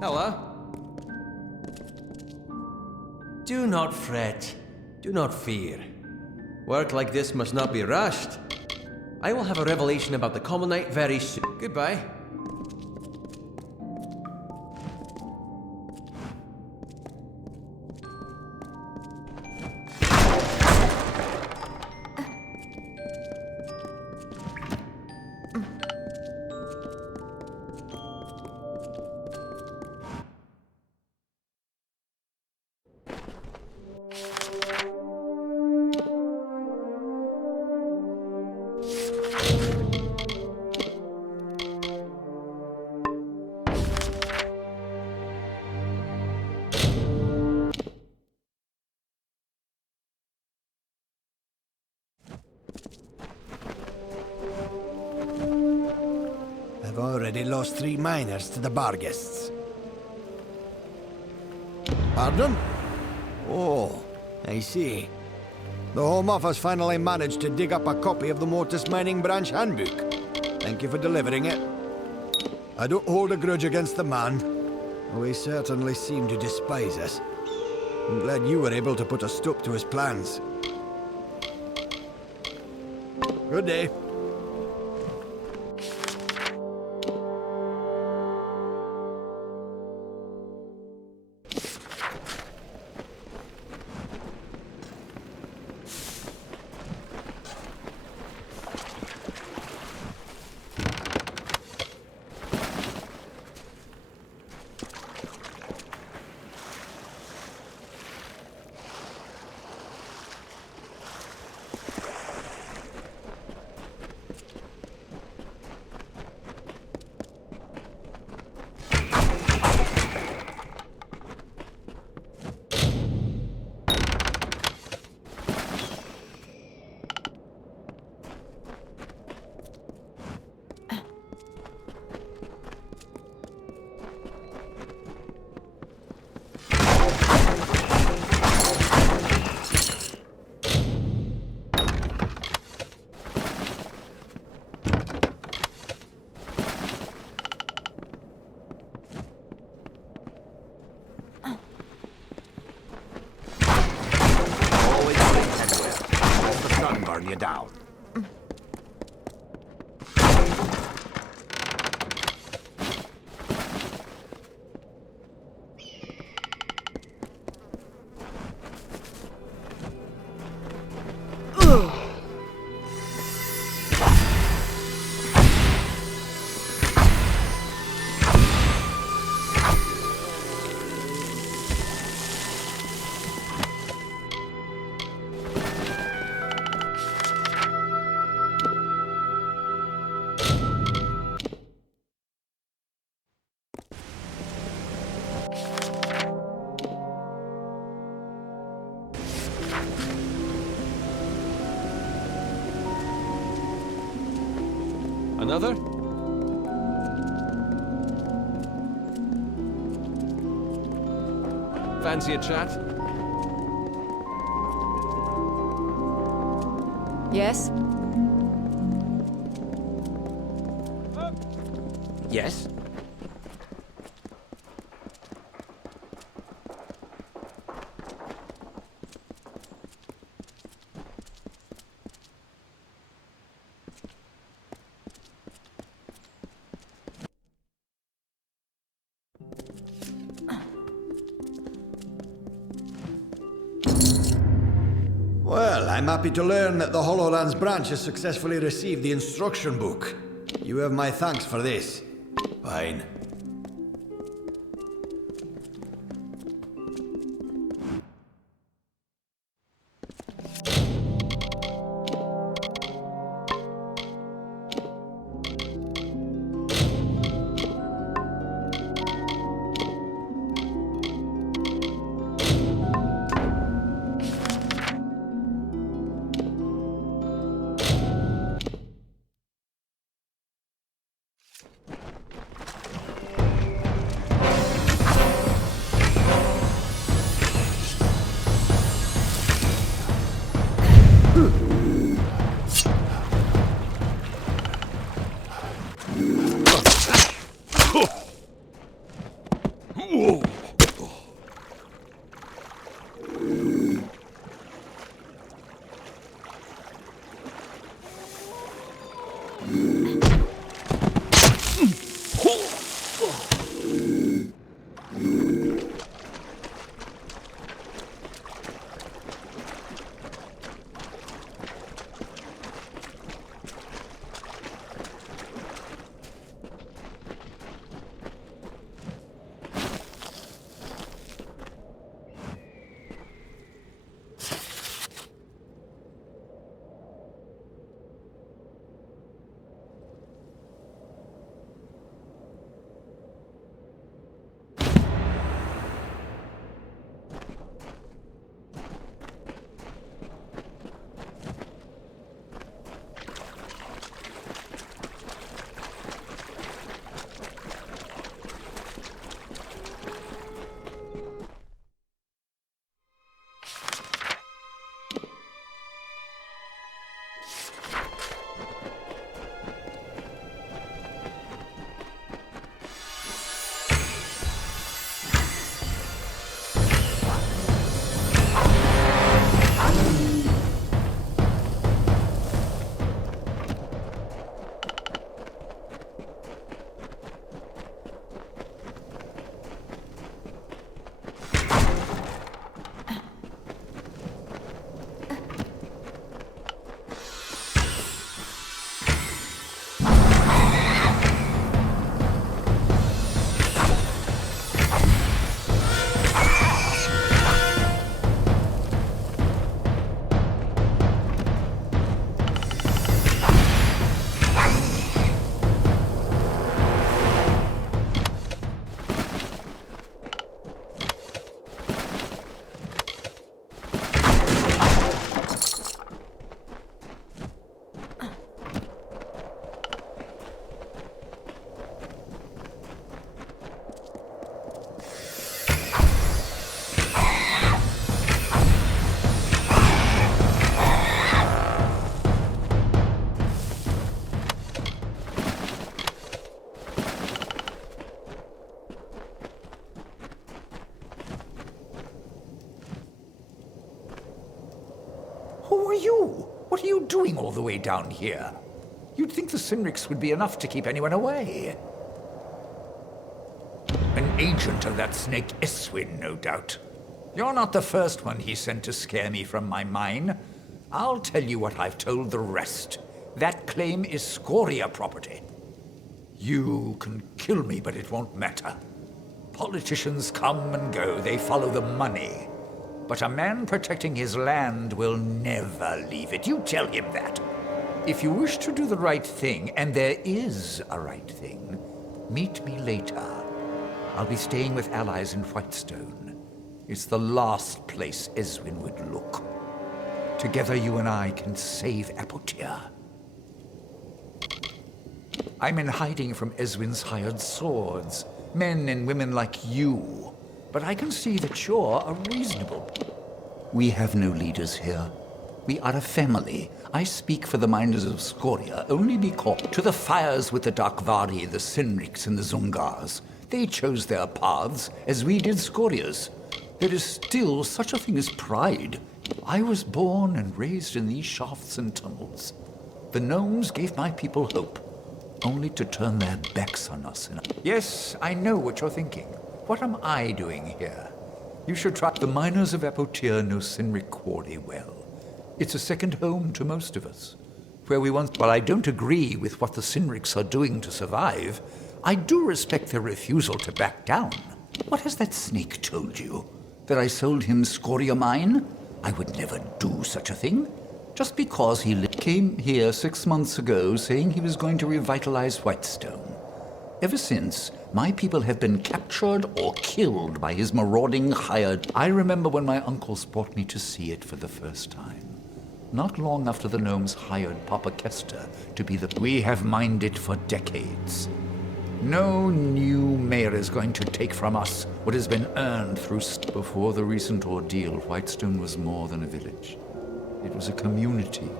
Hello. Do not fret. Do not fear. Work like this must not be rushed. I will have a revelation about the Common Knight very soon. Goodbye. I've already lost 3 miners to the bar guests. Pardon? Oh, I see. The Home Office finally managed to dig up a copy of the Mortis Mining Branch Handbook. Thank you for delivering it. I don't hold a grudge against the man, though he certainly seemed to despise us. I'm glad you were able to put a stop to his plans. Good day. Burn you down. Another? Fancy a chat? Yes? Yes? Well, I'm happy to learn that the Hollowlands branch has successfully received the instruction book. You have my thanks for this. Fine. Who are you? What are you doing all the way down here? You'd think the Cynrics would be enough to keep anyone away. An agent of that snake Eswin, no doubt. You're not the first one he sent to scare me from my mine. I'll tell you what I've told the rest. That claim is Scoria property. You can kill me, but it won't matter. Politicians come and go, they follow the money. But a man protecting his land will never leave it. You tell him that. If you wish to do the right thing, and there is a right thing, meet me later. I'll be staying with allies in Whitestone. It's the last place Eswin would look. Together you and I can save Apotia. I'm in hiding from Eswin's hired swords, men and women like you. But I can see that you're a reasonable. We have no leaders here. We are a family. I speak for the miners of Scoria only because to the fires with the Darkvari, the Cynrics, and the Zungars. They chose their paths as we did Scoria's. There is still such a thing as pride. I was born and raised in these shafts and tunnels. The gnomes gave my people hope, only to turn their backs on us. Yes, I know what you're thinking. What am I doing here? You should try. The miners of Apotia know Cynric Quarry well. It's a second home to most of us. Where we once. While I don't agree with what the Cynrics are doing to survive, I do respect their refusal to back down. What has that snake told you? That I sold him Scoria mine? I would never do such a thing. Just because he came here 6 months ago saying he was going to revitalize Whitestone. Ever since, my people have been captured or killed by his marauding hired. I remember when my uncles brought me to see it for the first time. Not long after the gnomes hired Papa Kester to be the... We have mined it for decades. No new mayor is going to take from us what has been earned through... Before the recent ordeal, Whitestone was more than a village. It was a community.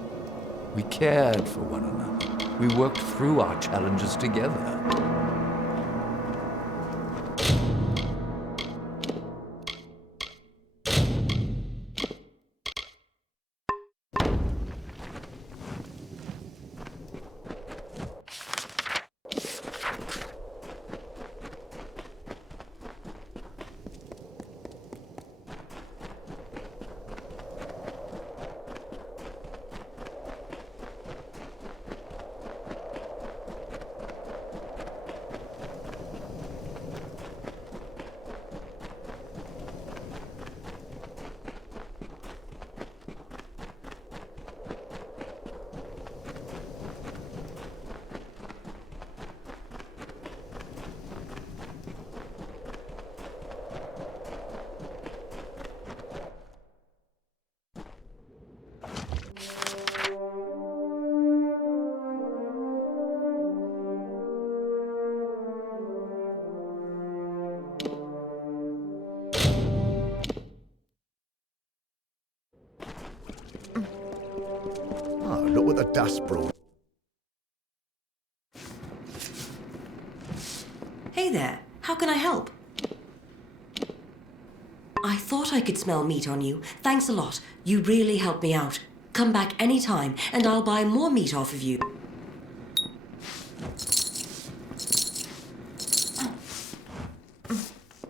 We cared for one another. We worked through our challenges together. Look what the dust brought. Hey there, how can I help? I thought I could smell meat on you. Thanks a lot. You really helped me out. Come back anytime, and I'll buy more meat off of you.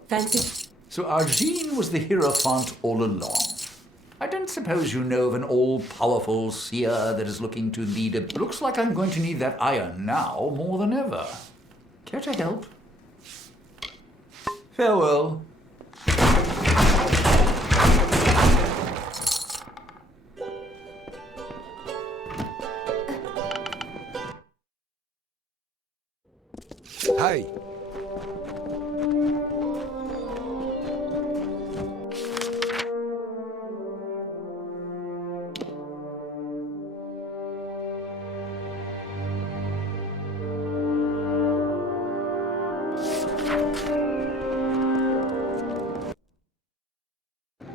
Fancy? So Argene was the Hierophant all along. I don't suppose you know of an all-powerful seer that is looking to lead a... Looks like I'm going to need that iron now more than ever. Care to help? Farewell. Hey!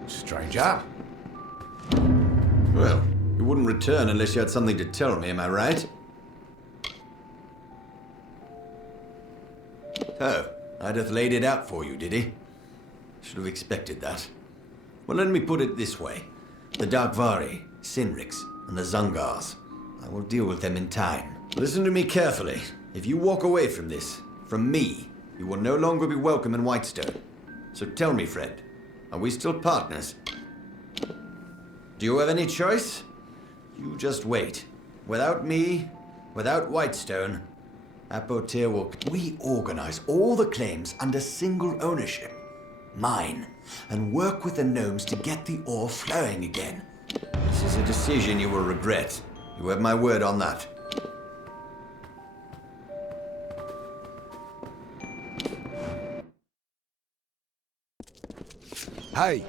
Stranger? Well, you wouldn't return unless you had something to tell me, am I right? Oh, Ideth laid it out for you, did he? Should have expected that. Well, let me put it this way. The Darkvari, Sinriks, and the Zungars. I will deal with them in time. Listen to me carefully. If you walk away from this, from me, you will no longer be welcome in Whitestone. So tell me, Fred, are we still partners? Do you have any choice? You just wait. Without me, without Whitestone, Apotir will... We organize all the claims under single ownership. Mine. And work with the gnomes to get the ore flowing again. This is a decision you will regret. You have my word on that. Hey!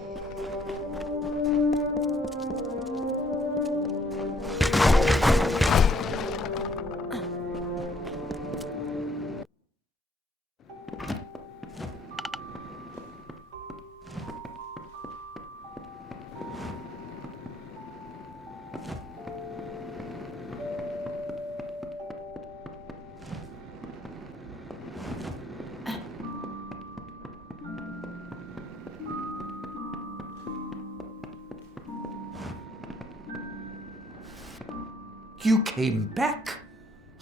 You came back?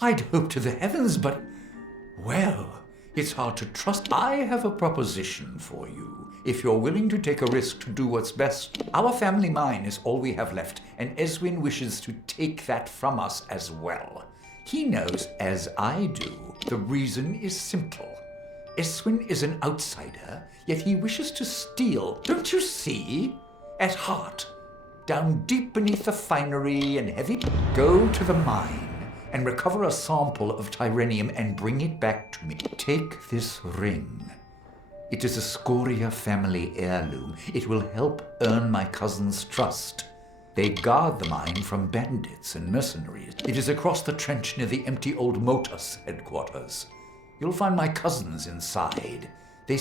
I'd hoped to the heavens, but... Well, it's hard to trust. I have a proposition for you. If you're willing to take a risk to do what's best. Our family mine is all we have left, and Eswin wishes to take that from us as well. He knows, as I do, the reason is simple. Eswin is an outsider, yet he wishes to steal. Don't you see? At heart. Down deep beneath the finery and heavy... Go to the mine and recover a sample of Tyrenium and bring it back to me. Take this ring. It is a Scoria family heirloom. It will help earn my cousin's trust. They guard the mine from bandits and mercenaries. It is across the trench near the empty old Motus headquarters. You'll find my cousins inside. They...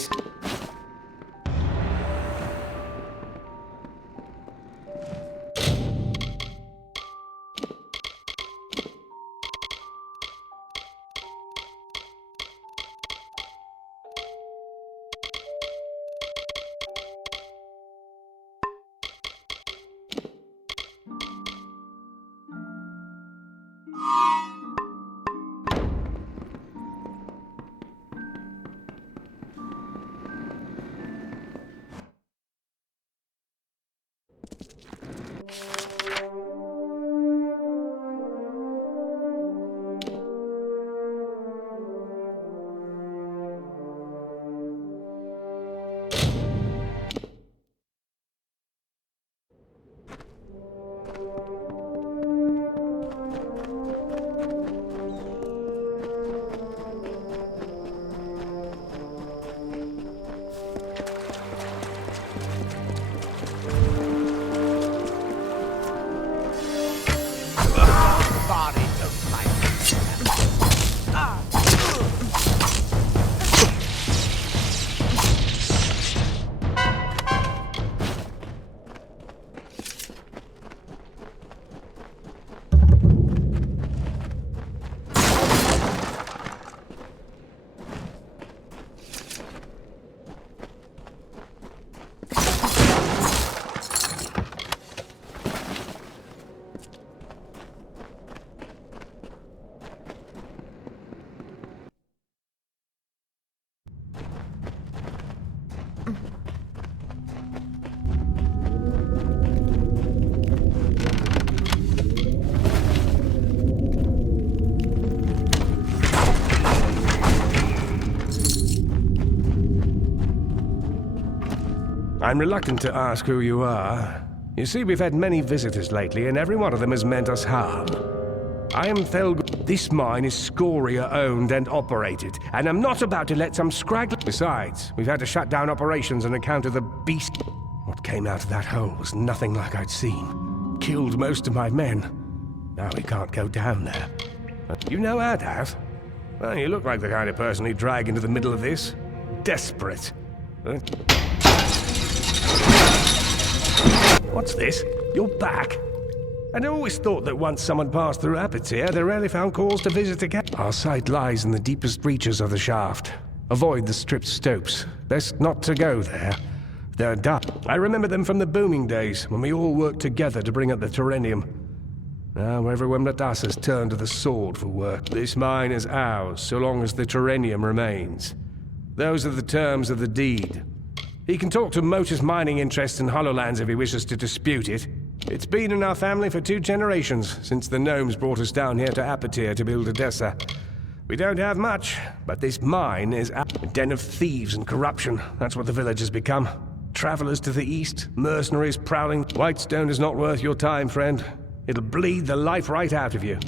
I'm reluctant to ask who you are. You see, we've had many visitors lately, and every one of them has meant us harm. I am Thelg. This mine is Scoria-owned and operated, and I'm not about to let some scraggler... Besides, we've had to shut down operations on account of the beast... What came out of that hole was nothing like I'd seen. Killed most of my men. Now we can't go down there. You know Adav? Well, you look like the kind of person he'd drag into the middle of this. Desperate. What's this? You're back? I'd always thought that once someone passed through Apotir, they rarely found cause to visit again. Our site lies in the deepest reaches of the shaft. Avoid the stripped stopes. Best not to go there. They're dark. I remember them from the booming days, when we all worked together to bring up the Terrenium. Now everyone but us has turned to the sword for work. This mine is ours, so long as the Terrenium remains. Those are the terms of the deed. He can talk to Motus mining interests in Hollowlands if he wishes to dispute it. It's been in our family for 2 generations, since the gnomes brought us down here to Apatir to build Odessa. We don't have much, but this mine is a den of thieves and corruption. That's what the village has become. Travelers to the east, mercenaries prowling. Whitestone is not worth your time, friend. It'll bleed the life right out of you.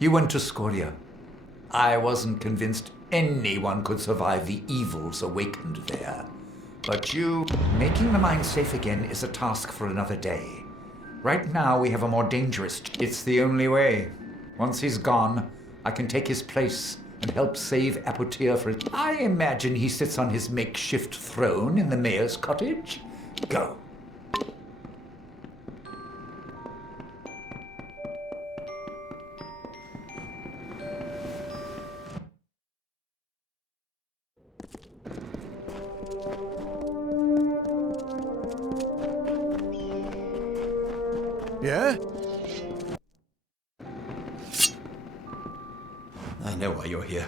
You went to Scoria. I wasn't convinced anyone could survive the evils awakened there. But you, making the mine safe again is a task for another day. Right now we have a more dangerous... It's the only way. Once he's gone, I can take his place and help save Apotir for... I imagine he sits on his makeshift throne in the mayor's cottage. Go. Yeah? I know why you're here.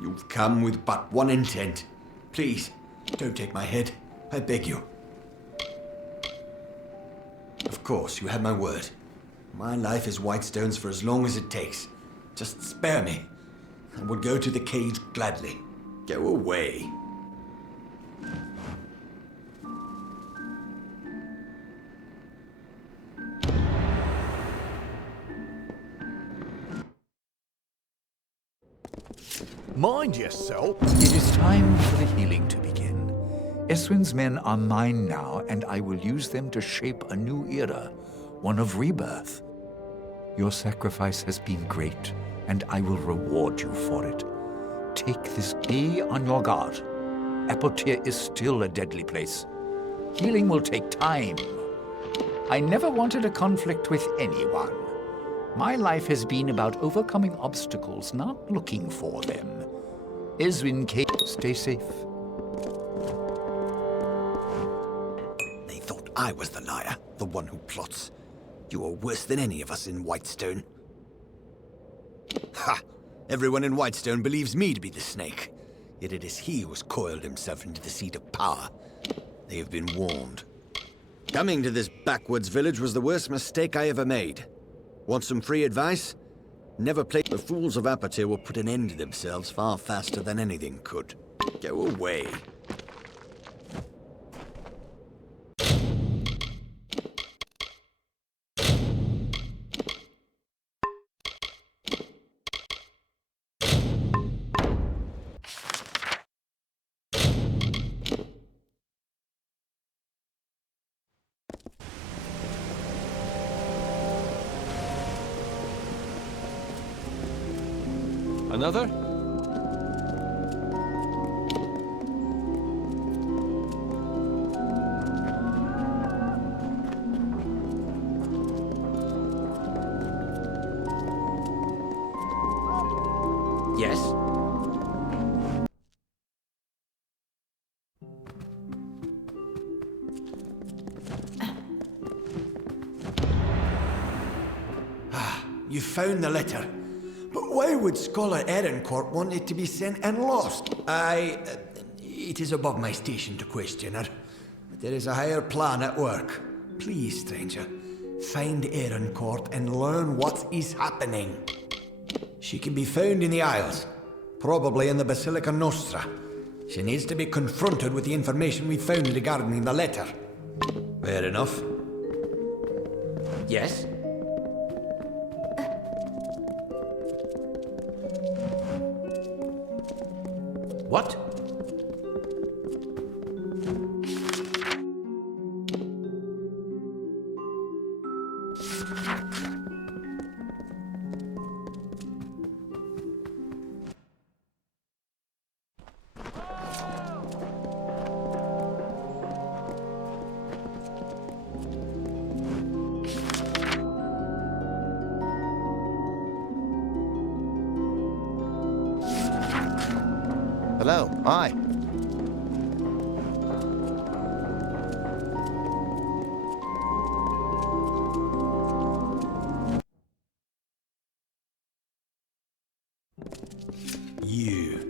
You've come with but one intent. Please, don't take my head. I beg you. Of course, you have my word. My life is Whitestone's for as long as it takes. Just spare me. I would go to the cage gladly. Go away. Mind yourself. It is time for the healing to begin. Eswin's men are mine now, and I will use them to shape a new era, one of rebirth. Your sacrifice has been great, and I will reward you for it. Take this. Be on your guard. Apotir is still a deadly place. Healing will take time. I never wanted a conflict with anyone. My life has been about overcoming obstacles, not looking for them. Eswin, stay safe. They thought I was the liar, the one who plots. You are worse than any of us in Whitestone. Ha! Everyone in Whitestone believes me to be the snake. Yet it is he who has coiled himself into the seat of power. They have been warned. Coming to this backwoods village was the worst mistake I ever made. Want some free advice? Never play. The fools of Apotir will put an end to themselves far faster than anything could. Go away. Another? Yes? You found the letter. But why would Scholar Erincourt want it to be sent and lost? It is above my station to question her. But there is a higher plan at work. Please, stranger, find Erincourt and learn what is happening. She can be found in the Isles, probably in the Basilica Nostra. She needs to be confronted with the information we found regarding the letter. Fair enough. Yes? What? Hello. Hi. You.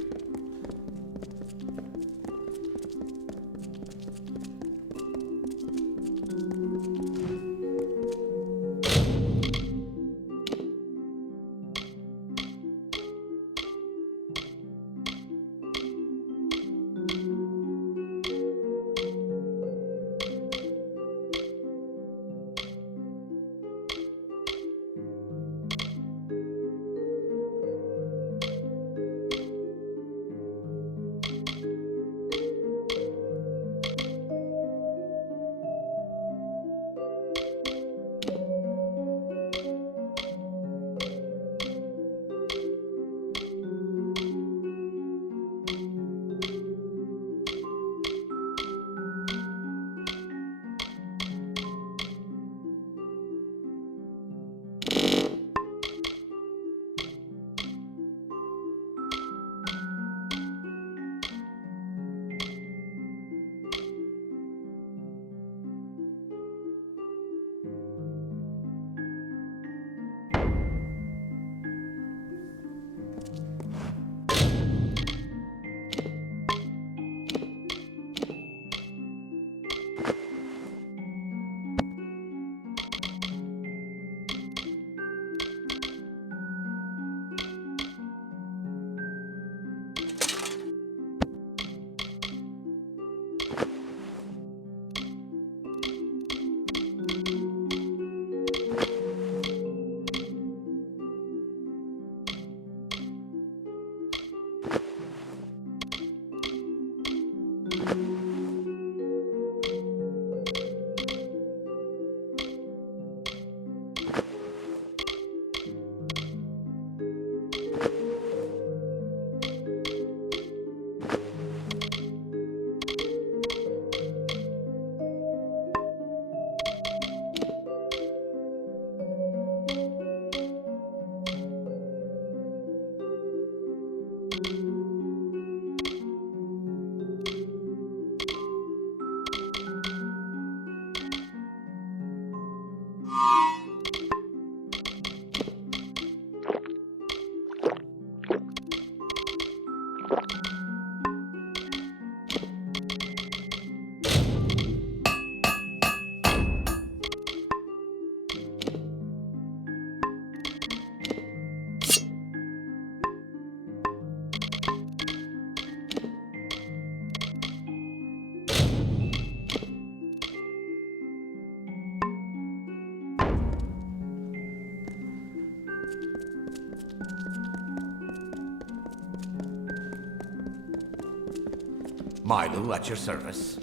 Milo at your service.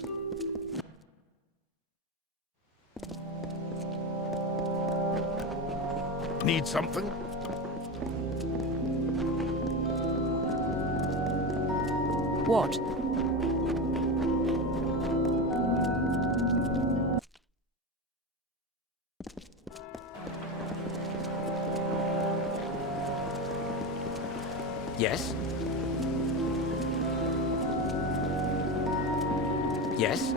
Need something? What? Yes? Yes?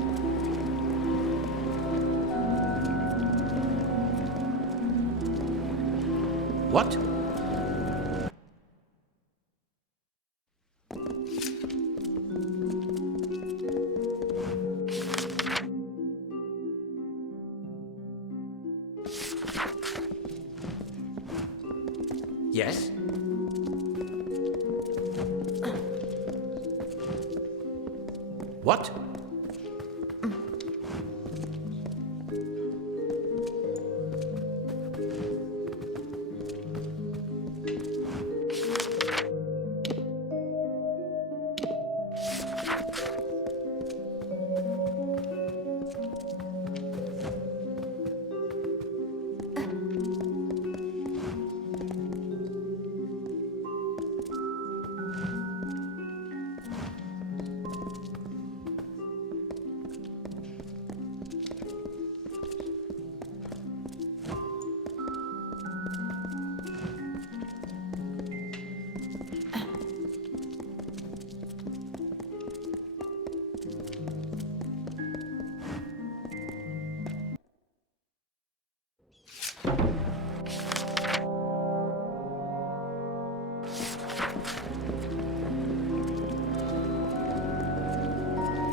What? Yes? What?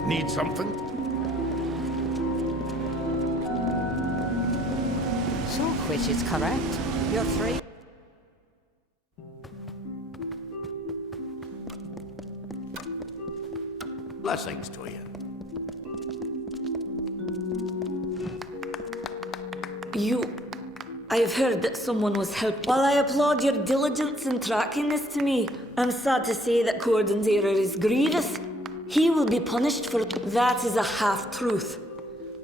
Need something? So, which is correct? You're free. Blessings to you. I have heard that someone was helped. While I applaud your diligence in tracking this to me, I'm sad to say that Cordon's error is grievous. He will be punished for... That is a half-truth.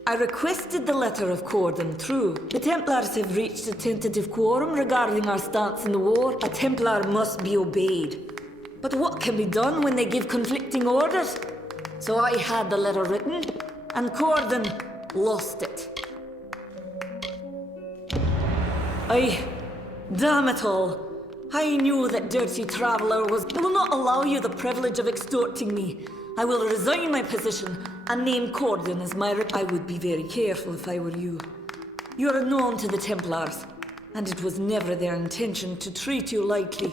I requested the letter of Cordon, true. The Templars have reached a tentative quorum regarding our stance in the war. A Templar must be obeyed. But what can be done when they give conflicting orders? So I had the letter written, and Cordon lost it. Damn it all. I knew that dirty traveller was... I will not allow you the privilege of extorting me. I will resign my position and name Cordon as my... I would be very careful if I were you. You are known to the Templars, and it was never their intention to treat you lightly.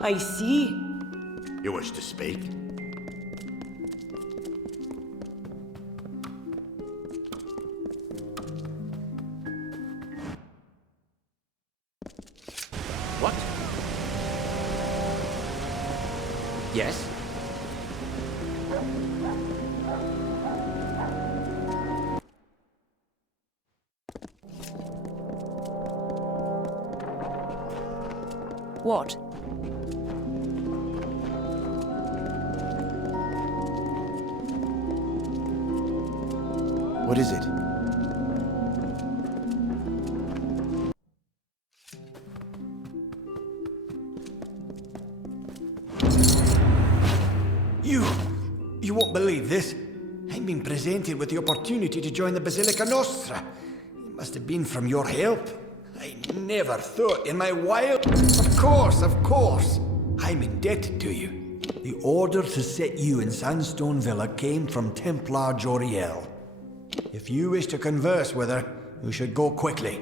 I see. You wish to speak? What? Yes? What? What is it? You won't believe this. I've been presented with the opportunity to join the Basilica Nostra. It must have been from your help. I never thought in my wild... Of course. I'm indebted to you. The order to set you in Sandstone Villa came from Templar Joriel. If you wish to converse with her, you should go quickly.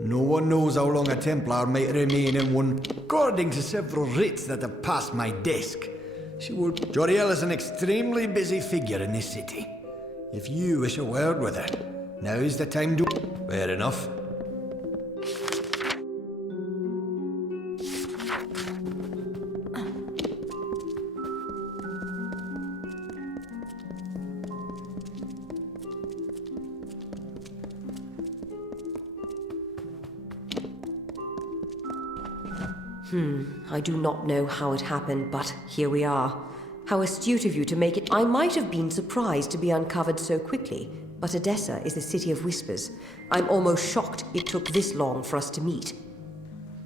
No one knows how long a Templar might remain in one, according to several writs that have passed my desk. Joriel is an extremely busy figure in this city. If you wish a word with her, now's the time to... Fair enough. I do not know how it happened, but here we are. How astute of you to make it. I might have been surprised to be uncovered so quickly, but Edessa is a city of whispers. I'm almost shocked it took this long for us to meet.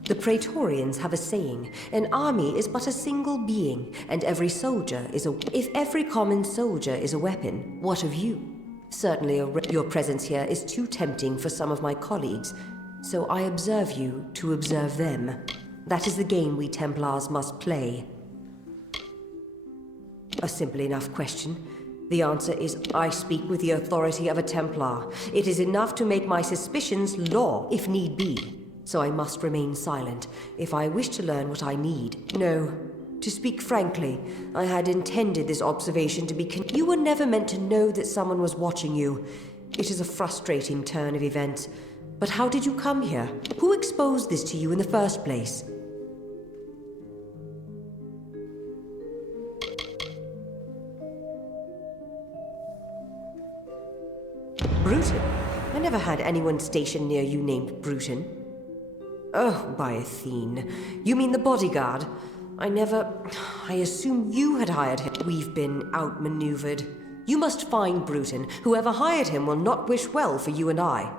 The Praetorians have a saying, an army is but a single being, and every soldier is a... If every common soldier is a weapon, what of you? Certainly your presence here is too tempting for some of my colleagues, so I observe you to observe them. That is the game we Templars must play. A simple enough question. The answer is, I speak with the authority of a Templar. It is enough to make my suspicions law, if need be. So I must remain silent, if I wish to learn what I need. No, to speak frankly, I had intended this observation to be You were never meant to know that someone was watching you. It is a frustrating turn of events. But how did you come here? Who exposed this to you in the first place? Bruton? I never had anyone stationed near you named Bruton. Oh, by Athene. You mean the bodyguard? I assume you had hired him. We've been outmaneuvered. You must find Bruton. Whoever hired him will not wish well for you and I.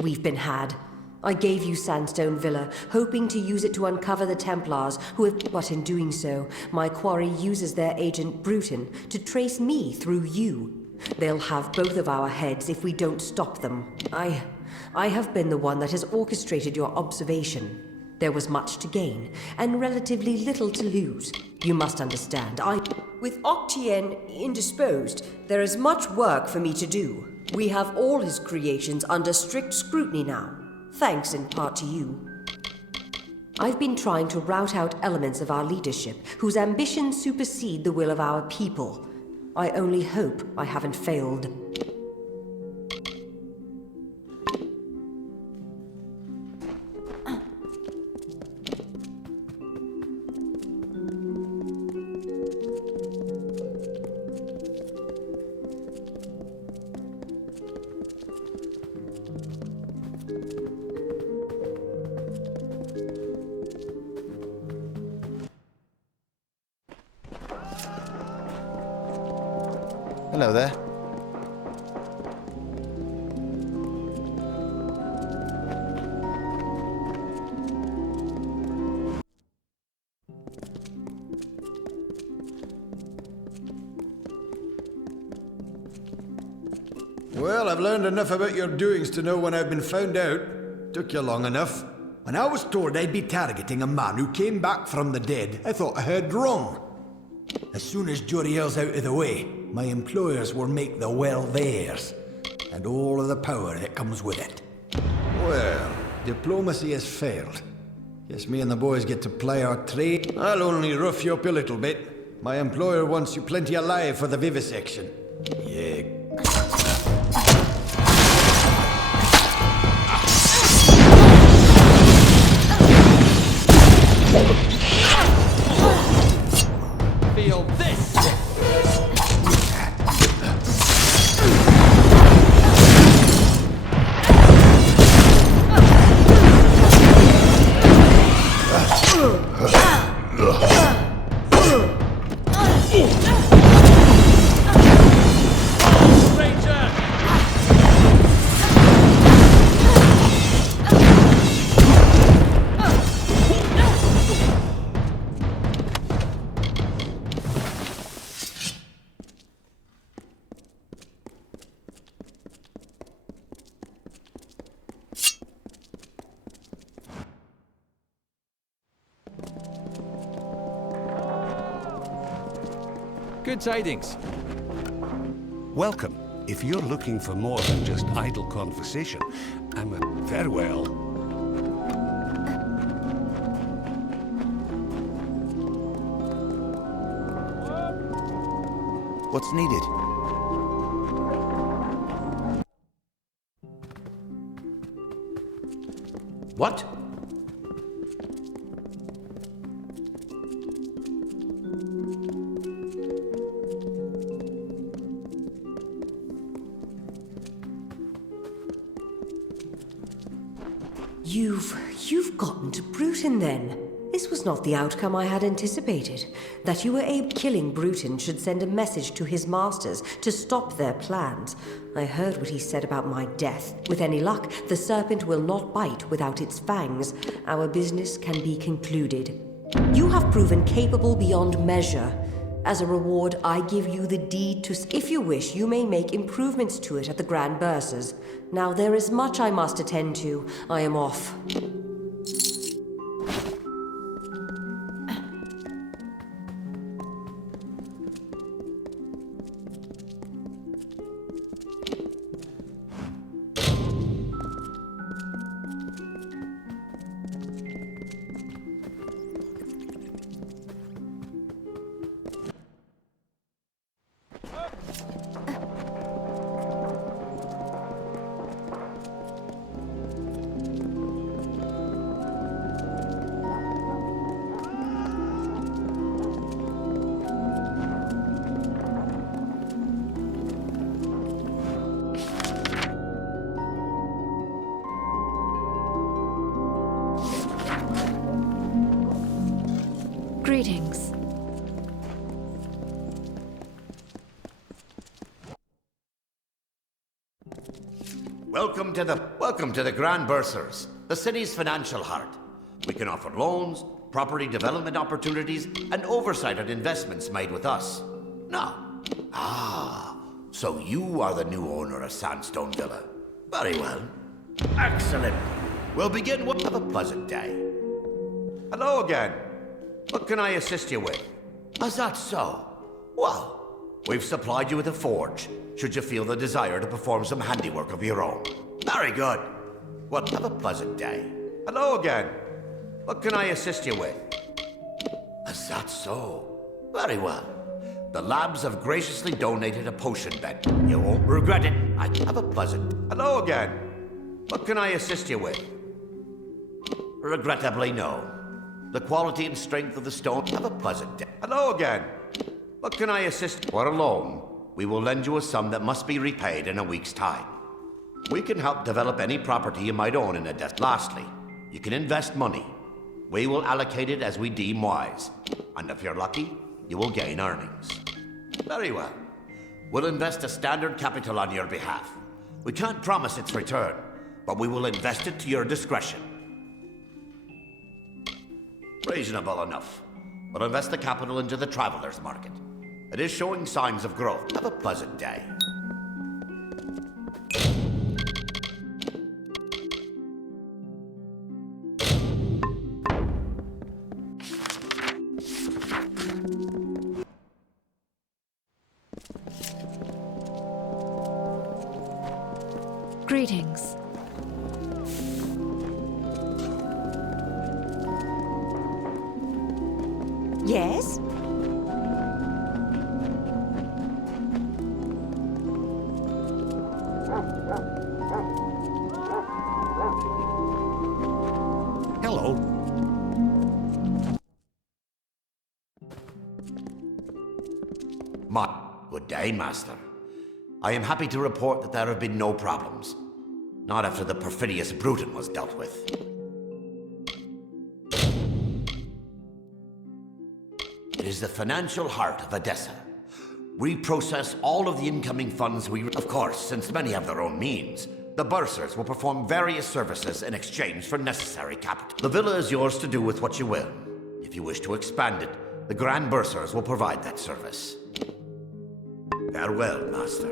We've been had. I gave you Sandstone Villa, hoping to use it to uncover the Templars, but in doing so, my quarry uses their agent Bruton to trace me through you. They'll have both of our heads if we don't stop them. I have been the one that has orchestrated your observation. There was much to gain, and relatively little to lose. You must understand, With Octien indisposed, there is much work for me to do. We have all his creations under strict scrutiny now, thanks in part to you. I've been trying to rout out elements of our leadership whose ambitions supersede the will of our people. I only hope I haven't failed. Hello there. Well, I've learned enough about your doings to know when I've been found out. Took you long enough. When I was told I'd be targeting a man who came back from the dead, I thought I heard wrong. As soon as Joriel's out of the way, my employers will make the well theirs, and all of the power that comes with it. Well, diplomacy has failed. Guess me and the boys get to play our trade. I'll only rough you up a little bit. My employer wants you plenty alive for the vivisection. Yeah. Feel this! Good tidings. Welcome. If you're looking for more than just idle conversation, I'm a farewell. What's needed? What? You've gotten to Bruton then. This was not the outcome I had anticipated. That you were killing Bruton should send a message to his masters to stop their plans. I heard what he said about my death. With any luck, the serpent will not bite without its fangs. Our business can be concluded. You have proven capable beyond measure. As a reward, I give you the deed to... If you wish, you may make improvements to it at the Grand Bursars. Now, there is much I must attend to. I am off. Greetings. Welcome to the Grand Bursars, the city's financial heart. We can offer loans, property development opportunities, and oversight on investments made with us. Now, so you are the new owner of Sandstone Villa. Very well. Excellent. We'll begin with... Have a pleasant day. Hello again. What can I assist you with? Is that so? Well, we've supplied you with a forge, should you feel the desire to perform some handiwork of your own. Very good. Well, have a pleasant day. Hello again. What can I assist you with? Is that so? Very well. The labs have graciously donated a potion bed. You won't regret it. I have a pleasant... Hello again. What can I assist you with? Regrettably, no. The quality and strength of the stone... Have a pleasant day. Hello again. What can I assist... For a loan, we will lend you a sum that must be repaid in a week's time. We can help develop any property you might own in a desk. Lastly, you can invest money. We will allocate it as we deem wise. And if you're lucky, you will gain earnings. Very well. We'll invest a standard capital on your behalf. We can't promise its return, but we will invest it to your discretion. Reasonable enough. We'll invest the capital into the traveler's market. It is showing signs of growth. Have a pleasant day. Greetings. Yes? Hello. Good day, Master. I am happy to report that there have been no problems. Not after the perfidious Bruton was dealt with. It is the financial heart of Odessa. We process all of the incoming funds Of course, since many have their own means, the bursars will perform various services in exchange for necessary capital. The villa is yours to do with what you will. If you wish to expand it, the Grand Bursars will provide that service. Farewell, Master.